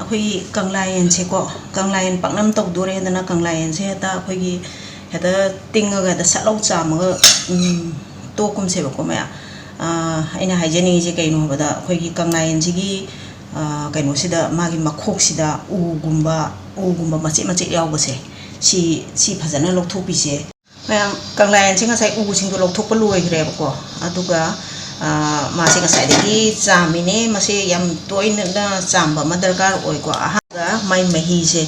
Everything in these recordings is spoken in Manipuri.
ꯑꯩꯈꯣꯏꯒꯤ ꯀꯪꯂꯥꯌꯦꯟꯁꯦꯀꯣ ꯀꯪꯂꯥꯌꯦꯟ ꯄꯥꯛꯅꯝ ꯇꯧꯗꯣꯔꯦꯗꯅ ꯀꯪꯂꯥꯌꯦꯟꯁꯦ ꯍꯦꯛꯇ ꯑꯩꯈꯣꯏꯒꯤ ꯍꯦꯛꯇ ꯇꯤꯡꯉꯒ ꯍꯦꯛꯇ ꯁꯠꯂꯧ ꯆꯥꯝꯃꯒ ꯇꯣꯛꯀꯨꯝꯁꯦꯕꯀꯣ ꯃꯌꯥꯝ ꯑꯩꯅ ꯍꯥꯏꯖꯅꯤꯡꯉꯤꯁꯦ ꯀꯩꯅꯣ ꯍꯥꯏꯕꯗ ꯑꯩꯈꯣꯏꯒꯤ ꯀꯪꯂꯥꯌꯦꯟꯁꯤꯒꯤ ꯀꯩꯅꯣꯁꯤꯗ ꯃꯥꯒꯤ ꯃꯈꯣꯛꯁꯤꯗ ꯎꯒꯨꯝꯕ ꯃꯆꯦꯠ ꯃꯆꯦꯠ ꯌꯥꯎꯕꯁꯦ ꯁꯤ ꯐꯖꯅ ꯂꯧꯊꯣꯛꯄꯤꯁꯦ ꯃꯌꯥꯝ ꯀꯪꯂꯥꯌꯦꯟꯁꯦ ꯉꯁꯥꯏ ꯎꯁꯤꯡꯗꯣ ꯂꯧꯊꯣꯛꯄ ꯂꯣꯏꯈ꯭ꯔꯦꯕꯀꯣ ꯑꯗꯨꯒ ꯃꯥꯁꯦ ꯉꯁꯥꯏꯗꯒꯤ ꯆꯥꯝꯃꯤꯅꯦ ꯃꯁꯤ ꯌꯥꯝ ꯇꯣꯏꯅ ꯆꯥꯝꯕ ꯑꯃ ꯗꯔꯀꯥꯔ ꯑꯣꯏꯀꯣ ꯑꯍꯥꯟꯕꯗ ꯃꯥꯏ ꯃꯍꯤꯁꯦ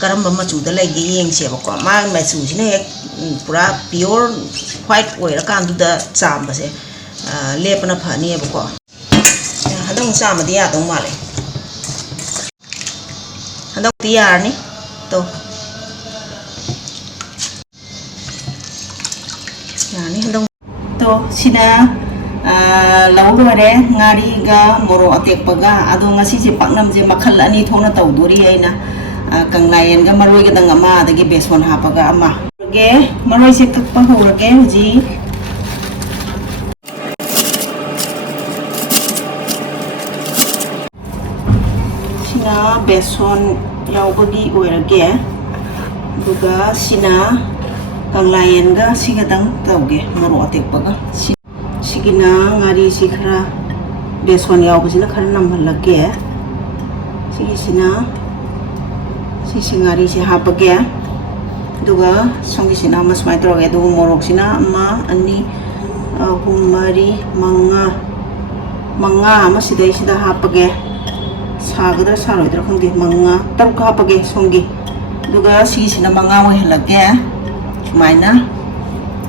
ꯀꯔꯝꯕ ꯃꯆꯨꯗ ꯂꯩꯒꯦ ꯌꯦꯡꯁꯦꯕꯀꯣ ꯃꯥꯒꯤ ꯃꯆꯨꯁꯤꯅ ꯍꯦꯛ ꯄꯨꯔꯥ ꯄꯤꯌꯣꯔ ꯋꯥꯏꯠ ꯑꯣꯏꯔꯀꯥꯟꯗꯨꯗ ꯆꯥꯝꯕꯁꯦ ꯂꯦꯞꯄꯅ ꯐꯅꯤꯕꯀꯣ ꯍꯟꯗꯛ ꯆꯥꯝꯃꯗꯤ ꯌꯥꯗꯧ ꯃꯥꯜꯂꯦ ꯍꯟꯗꯛꯇꯤ ꯌꯥꯔꯅꯤ ꯇꯣ ꯌꯥꯔꯅꯤ ꯍꯟꯗꯛ ꯇꯣ ꯁꯤꯗ ꯂꯧ ꯂꯣꯏꯔꯦ ꯉꯥꯔꯤꯒ ꯃꯣꯔꯣꯛ ꯑꯇꯦꯛꯄꯒ ꯑꯗꯣ ꯉꯁꯤꯁꯦ ꯄꯥꯛꯅꯝꯁꯦ ꯃꯈꯜ ꯑꯅꯤ ꯊꯣꯛꯅ ꯇꯧꯗꯣꯔꯤ ꯑꯩꯅ ꯀꯪꯂꯥꯌꯦꯟꯒ ꯃꯔꯣꯏꯒꯗꯪ ꯑꯃ ꯑꯗꯒꯤ ꯕꯦꯁꯣꯟ ꯍꯥꯞꯄꯒ ꯑꯃ ꯃꯔꯣꯏꯁꯦ ꯀꯛꯄ ꯍꯧꯔꯒꯦ ꯍꯧꯖꯤꯛ ꯁꯤꯅ ꯕꯦꯁꯣꯟ ꯌꯥꯎꯕꯒꯤ ꯑꯣꯏꯔꯒꯦ ꯑꯗꯨꯒ ꯁꯤꯅ ꯀꯪꯂꯥꯌꯦꯟꯒ ꯁꯤꯒꯗꯪ ꯇꯧꯒꯦ ꯃꯣꯔꯣꯛ ꯑꯇꯦꯛꯄꯒ ꯁꯤꯒꯤꯅ ꯉꯥꯔꯤꯁꯤ ꯈꯔ ꯕꯦꯁꯣꯟ ꯌꯥꯎꯕꯁꯤꯅ ꯈꯔ ꯅꯝꯍꯜꯂꯒꯦ ꯁꯤꯒꯤꯁꯤꯅ ꯁꯤꯁꯤ ꯉꯥꯔꯤꯁꯤ ꯍꯥꯞꯄꯒꯦ ꯑꯗꯨꯒ ꯁꯣꯝꯒꯤꯁꯤꯅ ꯑꯃ ꯁꯨꯃꯥꯏꯅ ꯇꯧꯔꯒꯦ ꯑꯗꯨꯒ ꯃꯣꯔꯣꯛꯁꯤꯅ ꯑꯃ ꯑꯅꯤ ꯑꯍꯨꯝ ꯃꯔꯤ ꯃꯉꯥ ꯑꯃ ꯁꯤꯗꯩꯁꯤꯗ ꯍꯥꯞꯄꯒꯦ ꯁꯥꯒꯗ꯭ꯔꯥ ꯁꯥꯔꯣꯏꯗ꯭ꯔꯥ ꯈꯪꯗꯦ ꯇꯔꯨꯛ ꯍꯥꯞꯄꯒꯦ ꯁꯣꯝꯒꯤ ꯑꯗꯨꯒ ꯁꯤꯒꯤꯁꯤꯅ 5 ꯑꯣꯏꯍꯜꯂꯒꯦ ꯁꯨꯃꯥꯏꯅ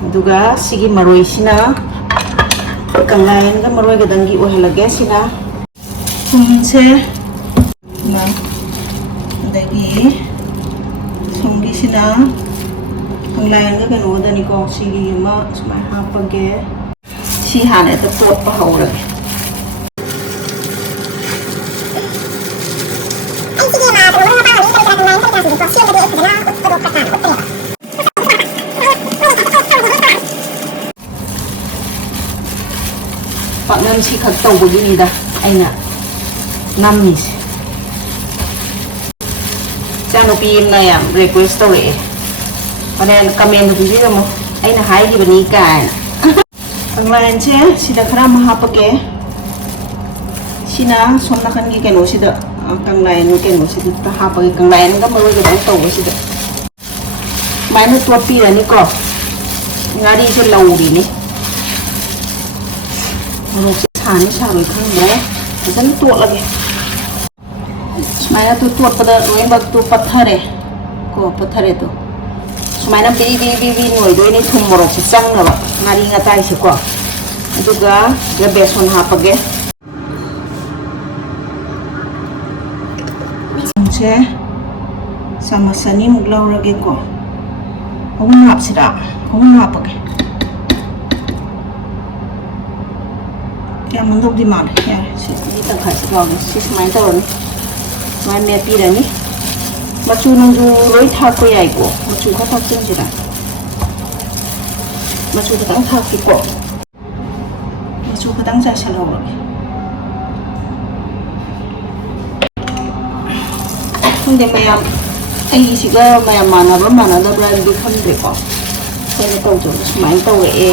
ꯑꯗꯨꯒ ꯁꯤꯒꯤ ꯃꯔꯣꯏꯁꯤꯅ ꯀꯪꯂꯥꯌꯦꯟꯒ ꯃꯔꯣꯏꯒꯗꯪꯒꯤ ꯑꯣꯏꯍꯜꯂꯒꯦ ꯁꯤꯅ ꯊꯨꯝꯁꯦ ꯑꯗꯒꯤ ꯁꯣꯝꯒꯤꯁꯤꯅ ꯀꯪꯂꯥꯌꯦꯟꯒ ꯀꯩꯅꯣꯒꯗꯅꯤꯀꯣ ꯁꯤꯒꯤ ꯑꯃ ꯁꯨꯃꯥꯏꯅ ꯍꯥꯞꯄꯒꯦ ꯁꯤ ꯍꯥꯟꯅ ꯍꯦꯛꯇ ꯇꯣꯠꯄ ꯍꯧꯔꯒꯦ ꯄꯥꯛꯅꯝ ꯁꯤꯈꯛ ꯇꯧꯕꯒꯤꯅꯤꯗ ꯑꯩꯅ ꯅꯝꯃꯤꯁꯦ ꯏꯆꯥꯅꯨꯄꯤ ꯑꯃꯅ ꯌꯥꯝ ꯔꯤꯀ꯭ꯋꯦꯁ ꯇꯧꯔꯛꯑꯦ ꯍꯣꯔꯦꯟ ꯀꯃꯦꯟꯗ ꯄꯤꯕꯤꯔꯝꯃꯣ ꯑꯩꯅ ꯍꯥꯏꯈꯤꯕꯅꯤ ꯀꯥꯏꯅ ꯀꯪꯂꯥꯌꯦꯟꯁꯦ ꯁꯤꯗ ꯈꯔ ꯑꯃ ꯍꯥꯞꯄꯒꯦ ꯁꯤꯅ ꯁꯣꯝ ꯅꯥꯀꯟꯒꯤ ꯀꯩꯅꯣꯁꯤꯗ ꯀꯪꯂꯥꯌꯦꯟ ꯀꯩꯅꯣꯁꯤꯗ ꯍꯥꯞꯄꯒꯦ ꯀꯪꯂꯥꯌꯦꯟꯒ ꯃꯔꯣꯏꯒꯗꯪ ꯇꯧꯕꯁꯤꯗ ꯁꯨꯃꯥꯏꯅ ꯇꯣꯠꯄꯤꯔꯅꯤꯀꯣ ꯉꯥꯔꯤꯁꯦ ꯂꯧꯔꯤꯅꯤ ꯃꯣꯔꯣꯛꯁꯦ ꯁꯥꯅꯤ ꯁꯥꯔꯣꯏ ꯈꯪꯗ꯭ꯔꯦ ꯐꯖꯅ ꯇꯣꯠꯂꯒꯦ ꯁꯨꯃꯥꯏꯅ ꯇꯣꯠꯄꯗ ꯂꯣꯏꯅꯃꯛꯇꯨ ꯄꯠꯊꯔꯦ ꯄꯠꯊꯔꯦꯗꯣ ꯁꯨꯃꯥꯏꯅ ꯕꯤ ꯅꯣꯏꯗꯣꯏꯅꯤ ꯊꯨꯝ ꯃꯣꯔꯣꯛꯁꯦ ꯆꯪꯅꯕ ꯉꯥꯔꯤ ꯉꯇꯥꯏꯁꯦꯀꯣ ꯑꯗꯨꯒ ꯕꯦꯁꯣꯟ ꯍꯥꯞꯄꯒꯦ ꯁꯦ ꯆꯥꯃꯁ 2ꯃꯨꯛ ꯂꯧꯔꯒꯦꯀꯣ 3 ꯍꯥꯞꯁꯤꯔꯥ 3 ꯍꯥꯞꯄꯒꯦ ꯀꯌꯥꯝ ꯃꯟꯗꯧꯗꯤ ꯃꯥꯜꯂꯦ ꯌꯥꯔꯦ ꯁꯤꯗꯤ ꯇꯪꯈꯥꯏꯁꯤ ꯌꯥꯎꯔꯦ ꯁꯤ ꯁꯨꯃꯥꯏꯅ ꯇꯧꯔꯅꯤ ꯁꯨꯃꯥꯏꯅ ꯃꯦꯠꯄꯤꯔꯅꯤ ꯃꯆꯨ ꯅꯨꯡꯖꯨ ꯂꯣꯏ ꯊꯥꯛꯄ ꯌꯥꯏꯀꯣ ꯃꯆꯨ ꯈꯔ ꯊꯥꯛꯆꯤꯟꯁꯤꯔꯥ ꯃꯆꯨ ꯈꯤꯇꯪ ꯊꯥꯛꯀꯦꯀꯣ ꯃꯆꯨ ꯈꯤꯇꯪ ꯆꯥꯏꯁꯤꯜꯍꯧꯔꯒꯦ ꯈꯪꯗꯦ ꯃꯌꯥꯝ ꯑꯩꯒꯤꯁꯤꯒ ꯃꯌꯥꯝ ꯃꯥꯟꯅꯕ꯭ꯔꯥ ꯃꯥꯟꯅꯗꯕ꯭ꯔꯥꯗꯤ ꯈꯪꯗ꯭ꯔꯦꯀꯣ ꯑꯩꯈꯣꯏꯅ ꯇꯧꯖꯕ ꯁꯨꯃꯥꯏꯅ ꯇꯧꯔꯛꯑꯦ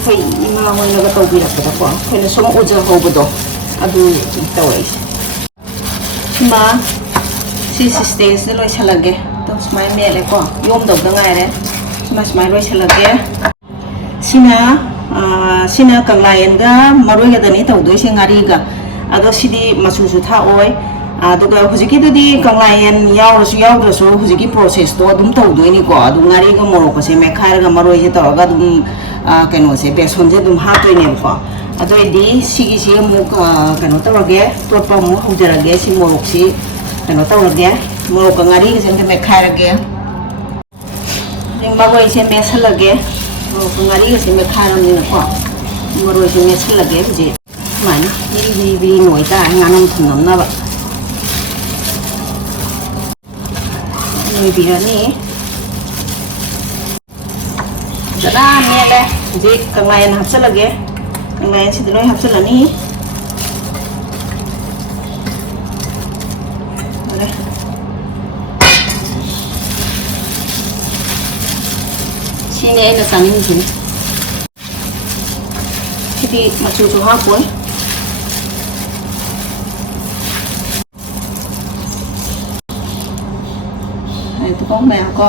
ꯑꯩꯈꯣꯏ ꯏꯃꯥ ꯍꯣꯏꯅꯒ ꯇꯧꯕꯤꯔꯛꯄꯗꯀꯣ ꯑꯩꯈꯣꯏꯅ ꯁꯨꯝ ꯎꯖꯍꯧꯕꯗꯣ ꯑꯗꯨ ꯇꯧꯔꯛꯏꯁꯦ ꯁꯤꯃ ꯁꯤꯁꯤ ꯁ꯭ꯇꯦꯖꯇ ꯂꯣꯏꯁꯤꯜꯂꯒꯦ ꯑꯗꯣ ꯁꯨꯃꯥꯏꯅ ꯃꯦꯠꯂꯦꯀꯣ ꯌꯣꯝꯗꯧꯗ ꯉꯥꯏꯔꯦ ꯁꯨꯃꯥꯏꯅ ꯂꯣꯏꯁꯤꯜꯂꯒꯦ ꯁꯤꯅ ꯀꯪꯂꯥꯌꯦꯟꯒ ꯃꯔꯣꯏꯒꯗꯅꯤ ꯇꯧꯗꯣꯏꯁꯦ ꯉꯥꯔꯤꯒ ꯑꯗꯣ ꯁꯤꯗꯤ ꯃꯆꯨꯁꯨ ꯊꯥꯛꯑꯣꯏ ꯑꯗꯨꯒ ꯍꯧꯖꯤꯛꯀꯤꯗꯨꯗꯤ ꯀꯪꯂꯥꯌꯦꯟ ꯌꯥꯎꯔꯁꯨ ꯌꯥꯎꯗ꯭ꯔꯁꯨ ꯍꯧꯖꯤꯛꯀꯤ ꯄ꯭ꯔꯣꯁꯦꯁꯇꯣ ꯑꯗꯨꯝ ꯇꯧꯗꯣꯏꯅꯤꯀꯣ ꯑꯗꯨꯝ ꯉꯥꯔꯤꯒ ꯃꯣꯔꯣꯛꯀꯁꯦ ꯃꯦꯠꯈꯥꯏꯔꯒ ꯃꯔꯣꯏꯁꯦ ꯇꯧꯔꯒ ꯑꯗꯨꯝ ꯀꯩꯅꯣꯁꯦ ꯕꯦꯁꯣꯟꯁꯦ ꯑꯗꯨꯝ ꯍꯥꯞꯇꯣꯏꯅꯦꯕꯀꯣ ꯑꯗꯨ ꯑꯣꯏꯗꯤ ꯁꯤꯒꯤꯁꯤ ꯑꯃꯨꯛ ꯀꯩꯅꯣ ꯇꯧꯔꯒꯦ ꯇꯣꯠꯄ ꯑꯃꯨꯛ ꯍꯧꯖꯔꯒꯦ ꯁꯤ ꯃꯣꯔꯣꯛꯁꯤ ꯀꯩꯅꯣ ꯇꯧꯔꯒꯦ ꯃꯣꯔꯣꯛꯀ ꯉꯥꯔꯤꯒꯁꯦ ꯑꯝꯇ ꯃꯦꯠꯈꯥꯏꯔꯒꯦ ꯃꯔꯣꯏꯁꯦ ꯃꯦꯠꯁꯜꯂꯒꯦ ꯃꯣꯔꯣꯛꯀ ꯉꯥꯔꯤꯒꯁꯦ ꯃꯦꯠꯈꯥꯏꯔꯕꯅꯤꯅꯀꯣ ꯃꯔꯣꯏꯁꯦ ꯃꯦꯠꯁꯜꯂꯒꯦ ꯍꯧꯖꯤꯛ ꯁꯨꯃꯥꯏꯅ ꯕꯤꯔꯤ ꯅꯣꯏꯇꯥꯔꯦ ꯉꯥꯅꯝ ꯊꯨꯝꯅꯝꯅꯕ ꯅꯣꯏꯕꯤꯔꯅꯤ ꯐꯖꯅ ꯃꯦꯠꯂꯦ ꯍꯧꯖꯤꯛ ꯀꯪꯂꯥꯌꯦꯟ ꯍꯥꯞꯆꯤꯜꯂꯒꯦ ꯀꯪꯂꯥꯌꯦꯟꯁꯤꯗ ꯂꯣꯏ ꯍꯥꯞꯆꯤꯜꯂꯅꯤ ꯁꯤꯅꯦ ꯑꯩꯅ ꯆꯥꯅꯤꯡꯉꯤꯁꯤꯅꯤ ꯁꯤꯗꯤ ꯃꯆꯨꯁꯨ ꯍꯥꯞꯄꯣꯏ ꯑꯗꯨꯀꯣ ꯃꯌꯥꯝ ꯀꯣ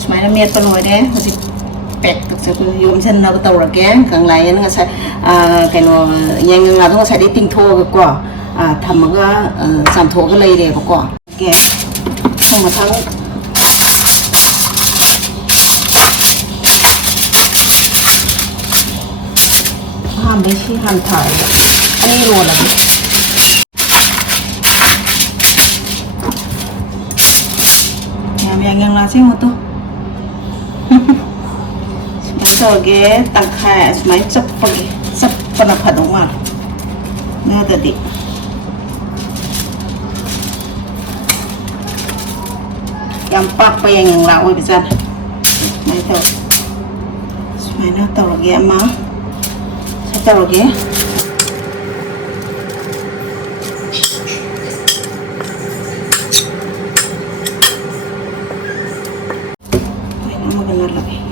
ꯁꯨꯃꯥꯏꯅ ꯃꯦꯠꯄ ꯂꯣꯏꯔꯦ ꯍꯧꯖꯤꯛ ꯄꯦꯛ ꯌꯣꯝꯁꯤꯟꯅꯕ ꯇꯧꯔꯒꯦ ꯀꯪꯂꯥꯌꯦꯟ ꯉꯁꯥꯏ ꯀꯩꯅꯣ ꯌꯥꯏꯉꯪ ꯉꯥꯗꯣ ꯉꯁꯥꯏꯗꯩ ꯇꯤꯡꯊꯣꯛꯑꯒꯀꯣ ꯊꯝꯃꯒ ꯆꯥꯝꯊꯣꯛꯑꯒ ꯂꯩꯔꯦꯕꯀꯣ ꯃꯊꯪ ꯑꯍꯥꯟꯕꯩ ꯁꯤ ꯍꯥꯟꯅ ꯊꯥꯔꯒ ꯑꯅꯤ ꯂꯣꯜꯂꯒꯦ yang nasi itu sebagai tangkai semai cep pernah pada umar nggak tadi yang pak yang lawa bisa nah itu semuanya tahu lagi emang saya tahu lagi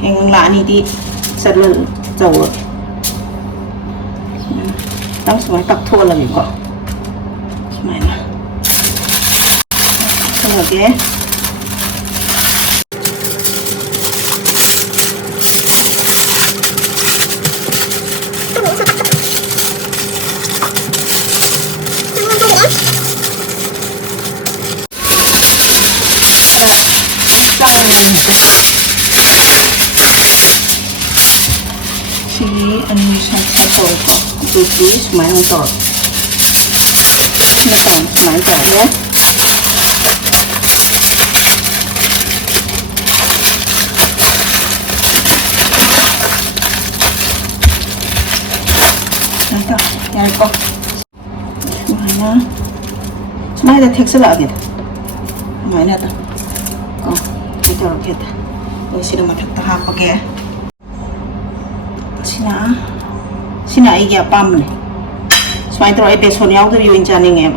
yang lain ini selalu jauh tao semua tak thua lagi kok semuanya oke sini ini saya taruh kok itu semuanya taruh ini kan semuanya taruh ya nah yang kok semuanya ada tekstur lagi semuanya ada kok taruh kita sini macam tahap oke sina ini apa nih? Selain itu ada besoknya udah diuncangin ya.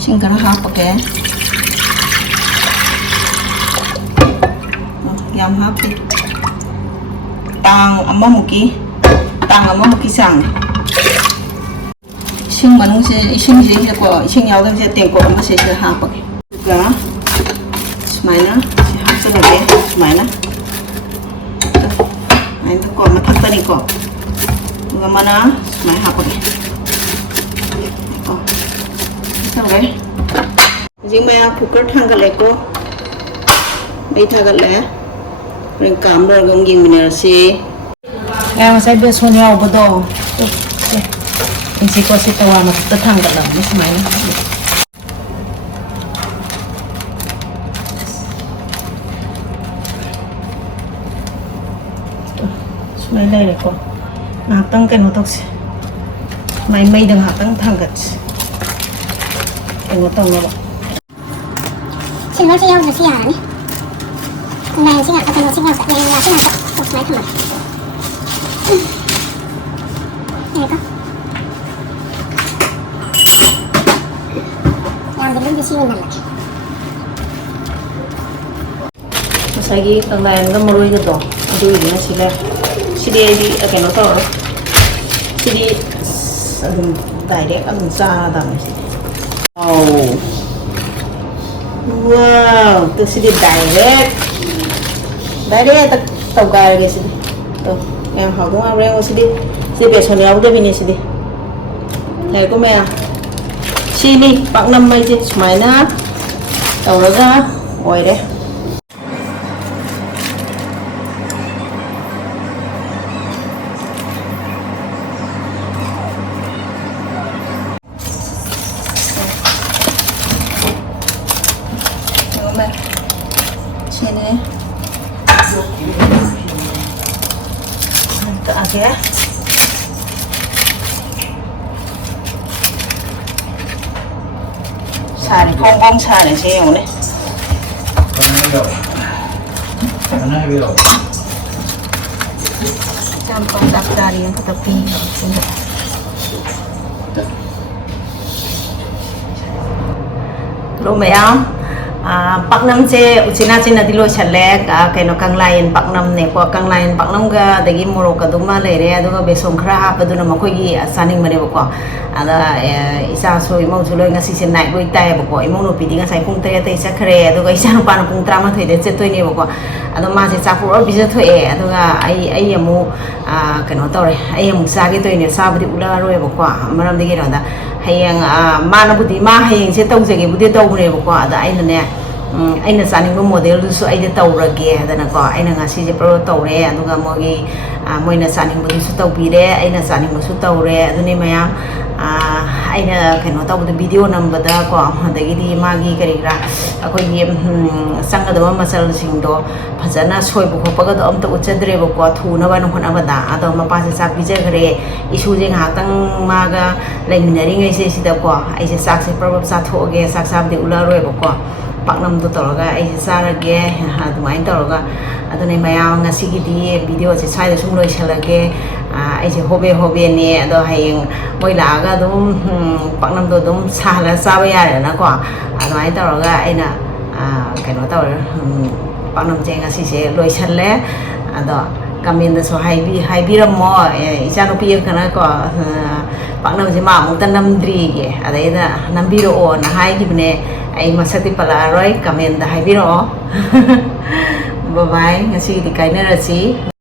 Singkara hapake yam hapi tang amamuki sang ising manung se ising je ko ising yaudam se tengko ama se hapake juga smaina hapse lage smaina ain ko mathak tani ko juga mana smai hapake sampai jadi saya cooker tanggal eko ini tanggal ya ring kamera gonging minerasi yang saya biasanya obodo ini sih kok sih tahu amat tanggal lah ini semuanya semuanya dari kok natang kan untuk sih main-main dengan natang tanggal 이거 어떤 거봐. 신발 신경 쓰지 않니? 근데 신경 같은 거 신경 써. 내가 신경 써. 또 많이 탐나. 이거. 야, 이제 뭔지 신경 날라. Lagi tanggalan kan meruih itu, aduh ini sila, sidi kayak notor, sidi, direct kan sada sih. Wow, tuh sih direct tau gaya guys tuh yang aku ngapain sih besoknya udah bini sih kayak aku mah sini pak nama aja semuanya tau aja oi deh Sini. Untuk agak. Sari kong sari sih yang ini. Campur daftar yang ke tepi. Lumayan. Paknam se uchina china dilo chalek kaino kanglain paknam ne ko kanglain paknam ga dagi moro ka duma lere aduga besom khra ha paduna makoi gi saning mane ko ada isa so imo julo nga si sen nai loi tai ko imo no pidinga sai pung tai tai sakhre aduga isa no pan pung trama thoi de che toi ne ko ado ma se chapu ro bisa thoi aduga ai amu kaino tore ai amu sa ge toi ne sa budi ula ro ko maram de ge no da hayang mana budi ma hayang se tau je ge budi tau ne ko ada ai ne aina saning model du su aida taurage adana ko aina ngasi je pro taure aduga mogi moina saning bu su tau pire aina saning bu su taure adune maya aina kano taw du video nambada ko adagi di magi karira akoi ye sanga da masal sing do phajana soi bu khopaga do amta uchadre bu ko thuna ba no khona bada ado mapa se sak bije gre isu je ha tang maga laiminari ngai se sida ko ai se sak se probab sa thoge sak sab de ula roi bu ko paknam do toroga ai sarage adumain toroga adune maya ngasi gi video se sai sum roi salage ai se hobe ne ado hayeng moi la ga dum paknam do dum sala sa ba ya na ko adumain toroga aina kaino tor paknam je ngasi se loi salle ado kamin da so haibi ramo isa no pi kana ko paknam je ma mu tan namdri ge adaida nambiro o na hai gi bne ai masati pala roi kamen da hai biro bye bye ngasi di kaina rasi